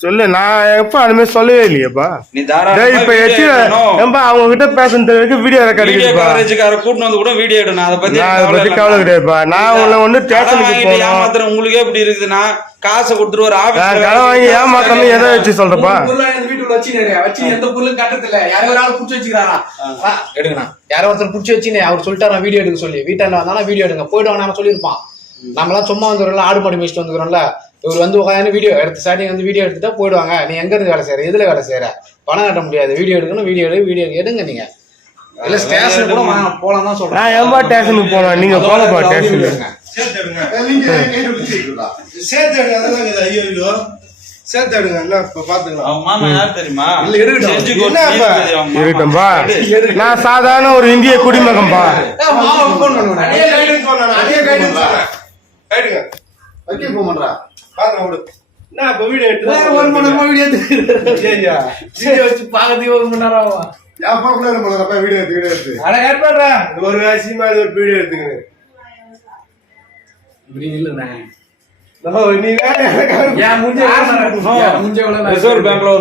சொல்லு நான் எப்ப அது மாதிரி சொல்லவே இல்லையேப்பா. நீ டேய் இப்ப video எச்சு. ஏன்பா அவங்க கிட்ட பேசுறது வரைக்கும் வீடியோ ரெக்கார்ட் வீடியோ இருக்குப்பா கவரேஜ்கார கூட்டிட்டு வந்து கூட வீடியோ எடு நான் அதை பத்தி நான் எனக்கு அதை பத்தி. கவலை கிடையாதுப்பா நான் உன்னை வந்து கடன் ஸ்டேஷனுக்கு வாங்கிட்டு போனோம் ஏமாத்துற உங்களுக்கே இப்படி இருக்குதுன்னா காசை கொடுத்துட்டு ஒரு நான் ஆபீஸ் கடன் வாங்கி ஏமாத்தணும் எதை வச்சு சொல்றப்பா? பொருளை அந்த வீட்டுக்குள்ள வச்சுனாரு வச்சு எந்த பொருளும் கட்டத்துல யாரோ ஒரு ஆள் புடிச்சு வச்சுக்கிறாரா எடுங்கண்ணா. யாரோ ஒருத்தர் புடிச்சு வச்சுனே அவர் சொல்லிட்டாரா வீடியோ எடுக்க சொல்லி. வீட்டாண்ட வந்தாலும் வீடியோ எடுங்க. போயிட்டு வாங்க நம்ம சொல்லியிருப்பான் நம்மளாம் சும்மா வந்துடுறோம்ல ஆடு மாடு மேய்ச்சிட்டு வந்துக்கிறோம்ல இவர் வந்து உட்காந்து வீடியோ எடுத்து ஸ்டார்டிங் வந்து வீடியோ எடுத்துட்டா போயிடுவாங்க. நீ எங்க இருந்து வேலை செய்யற எதுல வேலை செய்யற பணம் கட்ட முடியாது. வீடியோ எடுக்கணும் வீடியோ எடு வீடியோ எடுங்க நீங்க. இல்ல ஸ்டேஷன் கூட வாங்க போலாம் தான் சொல்றேன் நான் ஸ்டேஷனுக்கு போனேன் நீங்க போனப்பா ஸ்டேஷனுக்கு சேர்த்து எடுங்க. சேர்த்து எடுங்க. அதெல்லாம் இருக்குது ஐயோ ஐயோ. சேர்த்து எடுங்க என்ன இப்ப பாத்துக்கலாம். இருக்கட்டும்பா. நான் சாதாரண ஒரு இந்திய குடிமகன்பா கைடுங்க பாருங்க விடு என்ன இப்ப வீடியோ எடுத்து ஒரு மணி நேரமா வீடியோ எடுத்து வச்சு பாக்கிறதுக்கு ஒரு மணி நேரம் ஆகும். என் வீடியோ எடுத்து வீடியோ எடுத்து. அட கட் பண்றேன் இது ஒரு விஷயமா ஒரு வீடியோ எடுத்துக்கணும் இப்படி இல்லண்ணே.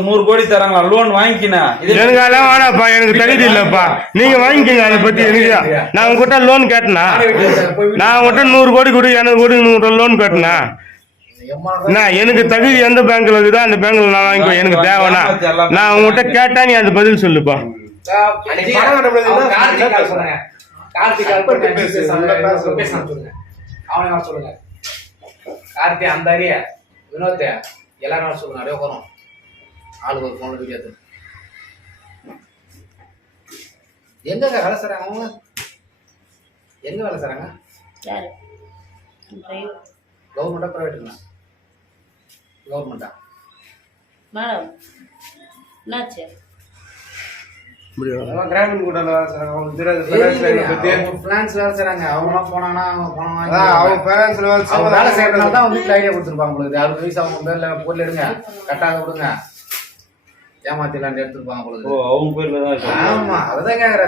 நூறு கோடி தராங்களா? லோன் வாங்கிக்கினா. இது எனக்கு அதெல்லாம் வேணாப்பா எனக்கு தகுதி இல்லப்பா. நீங்க வாங்கிக்கோங்க அதை பத்தி எனக்கு நான் உங்ககிட்ட லோன் கேட்டனா? நான் உங்ககிட்ட நூறு கோடி கொடு எனக்கு கோடி நூறு லோன் கட்டினா? எனக்கு தகுதி எந்த பேங்க்ல இருக்குதோ அந்த பேங்க்ல நான் வாங்கிக்கோ எனக்கு தேவைன்னா. நான் உங்ககிட்ட கேட்டா நீ அந்த பதில் சொல்லுப்பா. அவனை சொல்லுங்க கார்த்தி அந்த அரிய வினோத் எல்லாரும் சொல்லுங்க. அப்படியே உட்காரும் ஆளுக்கு ஒரு ஃபோன்ல வீடியோ எடுத்து எங்க வேலை செய்றாங்க அவங்க? எங்க வேலை செய்றாங்க? கவர்மெண்டா பிரைவேட்டுங்களா கவர்மெண்டா? மேடம் என்னாச்சு? கிராமின் கூட ஃபினான்ஸ் வேலை செய்றாங்க. அவங்களாம் போனாங்கன்னா அவங்க அதான் அவங்க finance ல வேலை அவங்க வேலை செய்வாங்க. செய்யறதுனால தான் அவங்க வீட்டுல ஐடியா கொடுத்துருப்பாங்க உங்களுக்கு அறுபது வயசு அவங்க பேர்ல பொருள் எடுங்க. கொடுங்க. ஏமாத்திலாண்டு எடுத்துருப்பாங்க உங்களுக்கு அவங்க பேர்ல தான்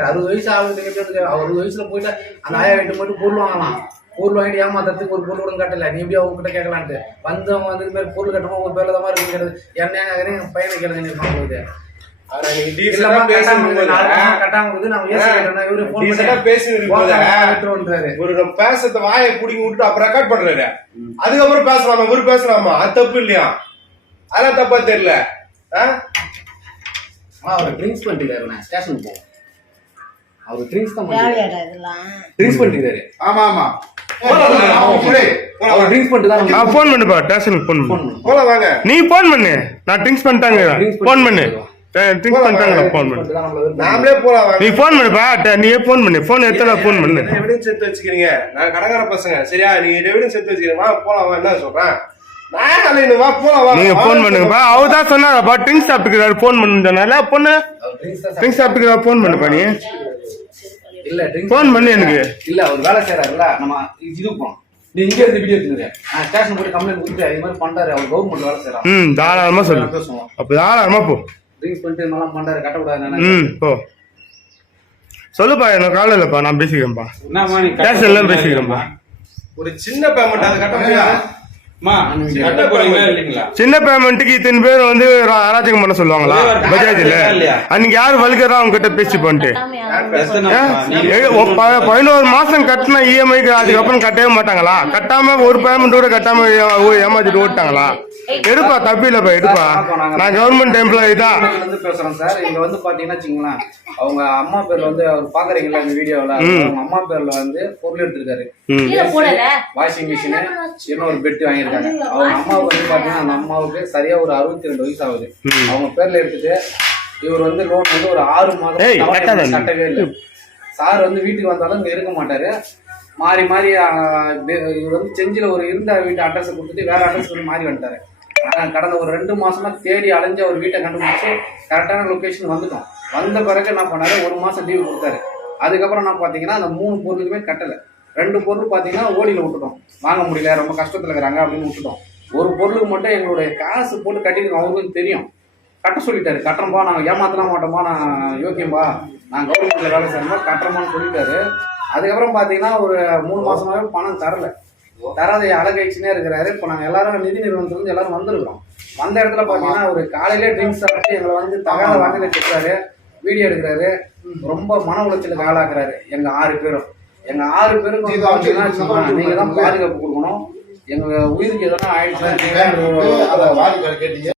அறுபது வயசு ஆளுங்க கேட்டு அறுபது வயசுல போயிட்டு அந்த ஆயா வீட்டு போயிட்டு பொருள் வாங்கலாம் பொருள் வாங்கிட்டு ஏமாத்துறதுக்கு ஒரு பொருள் கூட கட்டல. நீ எப்படி அவங்க கிட்ட கேட்கலான்ட்டு வந்தவங்க வந்து இது மாதிரி பொருள் கட்டணும் உங்க பேர்ல தான் மாதிரி இருக்கிறது. என்ன கேக்குறீங்க? என் பையனை கேளுங்க. ஒரு நம்ம பேசுறத வாயை புடிங்கி விட்டுட்டு அப்புறம் ரெக்கார்ட் பண்றாரு. அதுக்கப்புறம் பேசலாமா? இவரு பேசலாமா? அது தப்பு இல்லையா? அதெல்லாம் தப்பா தெரியல. ஆ? ஆ, அவர் drinks பண்ணிட்டுருக்காருண்ணே, station போவோம். அவர் drinks தான் பண்ணிட்டு. ஆமா ஆமா. ஃபோன் பண்ணுப்பா ஸ்டேஷனுக்கு ஃபோன் பண்ணு. போலாம் வாங்க. நீ ஃபோன் பண்ணு. நான் ட்ரிங்க்ஸ் பண்ணிட்டாங்க. ஃபோன் பண்ணு. ட்ரிங்க்ஸ் பண்ணிட்டாங்களா ஃபோன் பண்ணு. நாமளே போலாம் நீ ஃபோன் பண்ணுப்பா நீயே ஃபோன் பண்ணு. ஃபோன் எடுத்தா ஃபோன் பண்ணு. எவிடன்ஸ் எடுத்து வச்சுக்கிறீங்க? நான் கடற்கர பசங்க. சரியா? நீங்க எவிடன்ஸ் எடுத்து வச்சுக்கிறீங்க வா போலாம் வா. என்ன சொல்றேன்? நீங்க ஃபோன் பண்ணுங்கப்பா அவர் தான் சொன்னாரப்பா ட்ரிங்க்ஸ் சாப்பிட்டுக்கிறாரு ஃபோன் பண்ணுறதுனால பொண்ணு. ட்ரிங்க்ஸ் சாப்பிட்டுக்கிறா ஃபோன் பண்ணுப்பா நீ. இல்ல, drinks ஃபோன் பண்ணு எனக்கு. இல்ல அவர் வேலை செய்யறாருல்ல நம்ம இதுக்கு போனோம் நீ இங்க இருந்து வீடியோ எடுத்துங்க நான் ஸ்டேஷன் போய் கம்ப்ளைண்ட் கொடுத்து இது மாதிரி பண்றாரு அவர் கவர்மெண்ட் வேலை செய்யறாங்க ம் தாராளமா சொல்லு. பேசுவோம். அப்போ தாராளமா போ. ட்ரிங்க்ஸ் பண்ணிட்டு நல்லா பண்றாரு கட்டக்கூடாது ம் போ. சொல்லுப்பா எனக்கு காலையில் இல்லைப்பா நான் பேசிக்கிறேன்ப்பா. என்னம்மா நீ கட்ட ஸ்டேஷன்ல பேசிக்கிறேன்ப்பா. ஒரு சின்ன பேமெண்ட் அதை கட்ட முடியாது சின்ன பேமெண்ட்டுக்கு இத்தனை பேர் வந்து அராஜகம் பண்ண சொல்லுவாங்களா? பஜாஜ்ல? அன்னைக்கு யாரு வலிக்கிறா? அவங்க கிட்ட பேசி பண்ணிட்டு பதினோரு மாசம் கட்டின இஎம்ஐக்கு அதுக்கப்புறம் கட்டவே மாட்டாங்களா? கட்டாம ஒரு பேமெண்ட் கூட கட்டாம ஏமாத்திட்டு ஓட்டாங்களா எடுப்பா தப்பு இல்லப்பா எடுப்பா. நான் கவர்மெண்ட் எம்ப்ளாயி தான். வந்து பேசுறோம் சார் இங்க வந்து பாத்தீங்கன்னா வச்சுங்களேன் அவங்க அம்மா பேர்ல வந்து அவர் பாக்குறீங்களா இந்த வீடியோல அவங்க அம்மா பேர்ல வந்து பொருள் எடுத்திருக்காரு. ம். கீழே போடல. வாஷிங் மிஷின் இன்னொரு பெட் அவங்க அம்மாவுக்கு வந்து பாத்தீங்கன்னா அந்த அம்மாவுக்கு சரியா ஒரு அறுபத்தி ரெண்டு வயசு ஆகுது. அவங்க பேர்ல எடுத்துட்டு இவர் வந்து லோன் வந்து ஒரு ஆறு மாதம். கட்டவே இல்லை. சார் வந்து வீட்டுக்கு வந்தாலும் இங்க இருக்க மாட்டாரு. மாறி மாறி இவர் வந்து செஞ்சில ஒரு இருந்த வீட்டு அட்ரஸ் கொடுத்துட்டு வேற அட்ரஸ் மாறி வந்துட்டாரு. கடந்த ஒரு ரெண்டு மாசமா தேடி அலைஞ்சு அவர் வீட்டை கண்டுபிடிச்சு கரெக்டான லொகேஷன் வந்துட்டோம். வந்த பிறகு என்ன பண்ணாரு? ஒரு மாசம் லீவு கொடுத்தாரு. அதுக்கப்புறம் நான் பாத்தீங்கன்னா அந்த மூணு பொருளுக்குமே கட்டல. ரெண்டு பொருள் பார்த்தீங்கன்னா ஓலியில் விட்டுட்டோம். வாங்க முடியல ரொம்ப கஷ்டத்தில் இருக்கிறாங்க அப்படின்னு விட்டுட்டோம். ஒரு பொருளுக்கு மட்டும் எங்களுடைய காசு போட்டு கட்டிட்டு அவங்களுக்கு தெரியும். கட்ட சொல்லிட்டாரு. கட்டுறோம்பா நாங்கள் ஏமாத்தலாம் மாட்டோம்பா நான் யோக்கியம்பா. நான் கவர்மெண்ட்டில் வேலை செய்யணுமா கட்டுறோமான்னு சொல்லிட்டாரு. அதுக்கப்புறம் பார்த்தீங்கன்னா ஒரு மூணு மாதமாகவே பணம் தரல. தராத அழகாயிடுச்சுனே இருக்கிறாரு. இப்போ நாங்கள் எல்லாரும் நிதி நிறுவனத்துலேருந்து எல்லாரும் வந்திருக்கிறோம். வந்த இடத்துல பார்த்தீங்கன்னா ஒரு காலையிலே ட்ரிங்க்ஸ் சாப்பிட்டு எங்களை வந்து தகாத வாக்கில் கேட்குறாரு வீடியோ எடுக்கிறாரு. ரொம்ப மன உளைச்சலுக்கு ஆளாக்குறாரு. எங்கள் ஆறு பேரும். எங்க ஆறு பேரும் நீங்க தான் பாதுகாப்பு கொடுக்கணும். எங்க உயிருக்கு எதனா ஆயிடுச்சுன்னா